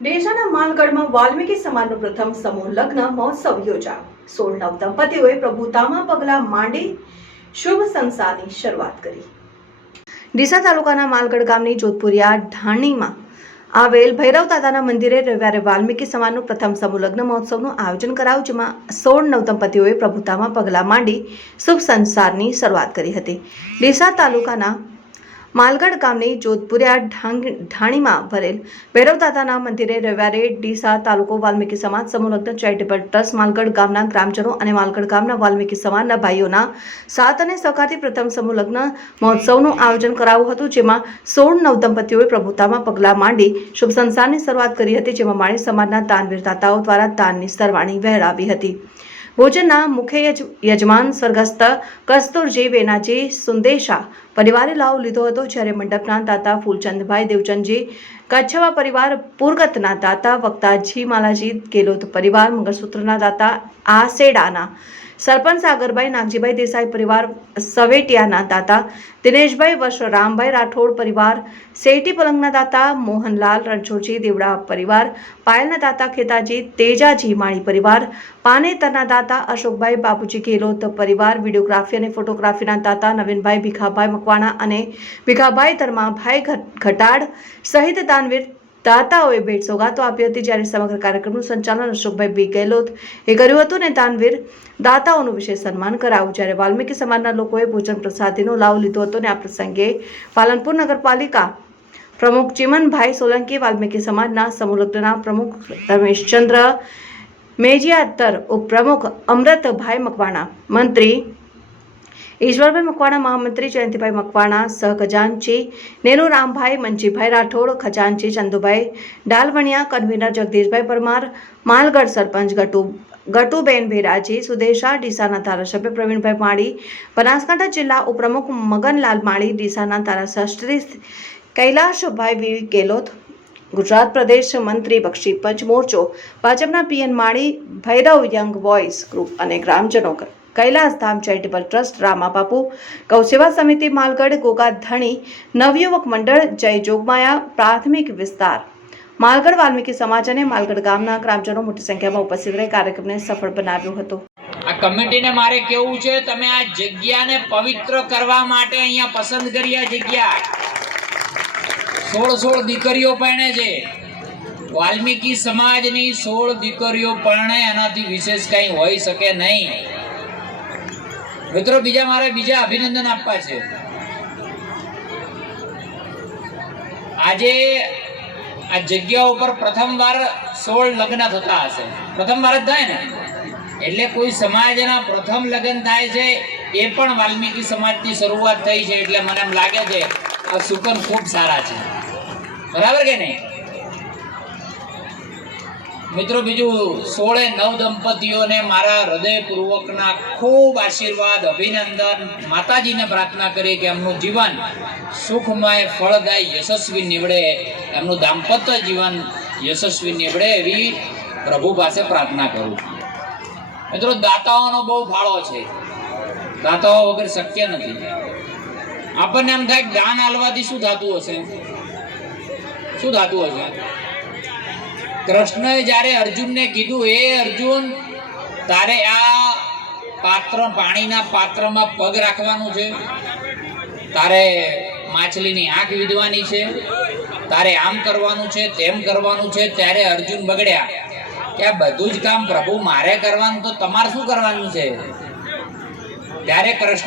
ડીસાના માલગઢમાં વાલ્મીકી સમાજનો પ્રથમ સમૂહ લગ્ન મહોત્સવ યોજાયો. સોળ નવ દંપતીઓએ પ્રભુતામાં પગલાં માંડી શુભ સંસારની શરૂઆત કરી. ડીસા તાલુકાના માલગઢ ગામની જોધપુરિયા ઢાણીમાં આવેલ ભૈરવ દાદાના મંદિરે રવિવારે વાલ્મીકી સમાજનું પ્રથમ સમૂહ લગ્ન મહોત્સવનું આયોજન કરાયું, જેમાં સોળ નવ દંપતીઓએ પ્રભુતામાં પગલાં માંડી શુભ સંસારની શરૂઆત કરી હતી. ડીસા તાલુકાના માલગઢ ગામની જોધપુરિયા ઢાણીમાં ભરેલ ભૈરવદાદાના મંદિરે રવિવારે ડીસા તાલુકો વાલ્મીકી સમાજ સમુલગ્ન ચેરિટેબલ ટ્રસ્ટ માલગઢ ગામના ગ્રામજનો અને માલગઢ ગામના વાલ્મીકી સમાજના ભાઈઓના સાત અને સહકારથી પ્રથમ સમુલગ્ન મહોત્સવનું આયોજન કરાયું હતું, જેમાં સોળ નવ દંપતીઓએ પ્રભુતામાં પગલાં માંડી શુભ સંસારની શરૂઆત કરી હતી, જેમાં માણી સમાજના દાનવીર દાતાઓ દ્વારા દાનની સરવાણી વહેરાવી હતી. ભોજનના મુખ્ય યજ- યજમાન સ્વર્ગસ્થ કસ્તુરજી વેનાજી સુંદેશા પરિવારે લાવ લીધો હતો જ્યારે મંડપના દાતા ફૂલચંદભાઈ દેવચંદજી કચ્છવા પરિવાર, પુરગતના દાતા વક્તાજી માલાજી ગેલોત પરિવાર, મંગળસૂત્રના દાતા આસેડાના સરપંચ સાગરભાઈ, નાગજીભાઈ દેસાઈ પરિવાર, સવેટિયાના દાતા દિનેશભાઈ વશરામભાઈ રાઠોડ પરિવાર સેટી પલંગના દાતા મોહનલાલ રણછોડજી, દેવડા પરિવાર, પાયલના દાતા ખેતાજી, તેજાજી માળી પરિવાર, પાનેતરના દાતા અશોકભાઈ બાપુજી ગેલોત પરિવાર, વિડીયોગ્રાફી અને ફોટોગ્રાફીના દાતા નવીનભાઈ ભીખાભાઈ મકવાણા અને ભીખાભાઈ ધર્માભાઈ ઘટાડ સહિત દાનવીર દાતાઓએ ભેટ સોગાતો આપી હતી. જ્યારે સમગ્ર કાર્યક્રમનું સંચાલન અશોકભાઈ બી ગેહલોત એ કર્યું હતું ને દાનવીર દાતાઓનું વિશેષ સન્માન કરાવ્યું જ્યારે વાલ્મીકી સમાજના લોકોએ ભોજન પ્રસાદીનો લાવ લીધો હતો અને આ પ્રસંગે પાલનપુર નગરપાલિકા પ્રમુખ ચિમનભાઈ સોલંકી, વાલ્મીકી સમાજના સમૂહલગ્નના પ્રમુખ રમેશચંદ્ર મેજિયાતર ઉપપ્રમુખ અમૃતભાઈ મકવાણા, મંત્રી ઈશ્વરભાઈ મકવાણા, મહામંત્રી જયંતિભાઈ મકવાણા સહખજાનચી નેનુરામભાઈ મનજીભાઈ રાઠોડ, ખજાનચી ચંદુભાઈ, ડાલવણિયા, કન્વીનર જગદીશભાઈ પરમાર, માલગઢ સરપંચ ગટુ, ગટુબેન ભેરાજી, સુદેશા, ડીસાના ધારાસભ્ય પ્રવીણભાઈ માળી, બનાસકાંઠા જિલ્લા ઉપપ્રમુખ મગનલાલ માળી, ડીસાના ધારાશાસ્ત્રી કૈલાશભાઈ વી. ગેલોત, ગુજરાત પ્રદેશ મંત્રી બક્ષી પંચ મોરચો ભાજપના PN Mali, Bhairav young boys group અને ગ્રામજનો કૈલાસધામ ચેરિટેબલ ટ્રસ્ટ રામાબાપુ ગૌસેવા સમિતિ માલગઢ, ગોગા ધણી, નવયુવક મંડળ, જય જોગમાયા, પ્રાથમિક વિસ્તાર. માલગઢ વાલ્મીકી સમાજ અને માલગઢ ગામના ગ્રામજનો મોટી સંખ્યામાં ઉપસ્થિત રહી કાર્યક્રમને સફળ બનાવ્યો હતો. આ કમિટીને મારે કેવું છે, તમે આ જગ્યાને પવિત્ર કરવા માટે અહીંયા પસંદ કરી આ જગ્યા. સોળ સોળ દીકરીઓ પરણે છે. વાલ્મીકી સમાજની સોળ દીકરીઓ પરણે એનાથી વિશેષ કંઈ હોઈ શકે નહીં. મિત્રો, બીજા મારે બીજા અભિનંદન આપવા છે. આજે આ જગ્યા ઉપર પ્રથમવાર સોળ લગ્ન થતા હશે. પ્રથમવાર જ થાય ને? એટલે કોઈ સમાજના પ્રથમ લગ્ન થાય છે, એ પણ વાલ્મીકી સમાજની શરૂઆત થઈ છે, એટલે મને એમ લાગે છે આ સુકન ખૂબ સારા છે. બરાબર કે નહીં? મિત્રો, બીજું સોળે નવ દંપતીઓને મારા હૃદયપૂર્વકના ખૂબ આશીર્વાદ, અભિનંદન, માતાજીને પ્રાર્થના કરી કે એમનું જીવન સુખમય, ફળદાયી, યશસ્વી નીવડે, એમનું દાંપત્ય જીવન યશસ્વી નીવડે એવી પ્રભુ પાસે પ્રાર્થના કરું છું. મિત્રો, દાતાઓનો બહુ ફાળો છે. દાતાઓ વગર શક્ય નથી. આપણને એમ થાય દાન આલવાથી શું થતું હશે? શું થતું હશે? કૃષ્ણએ જ્યારે અર્જુનને કીધું, હે અર્જુન, તારે આ પાત્ર, પાણીના પાત્રમાં પગ રાખવાનું છે. તારે માછલીની આંખ વિધવાની છે. તારે આમ કરવાનું છે, તેમ કરવાનું છે. ત્યારે અર્જુન બગડ્યા. કે આ બધું જ કામ પ્રભુ મારે કરવાનું, તો તમારે શું કરવાનું છે? ત્યારે કૃષ્ણ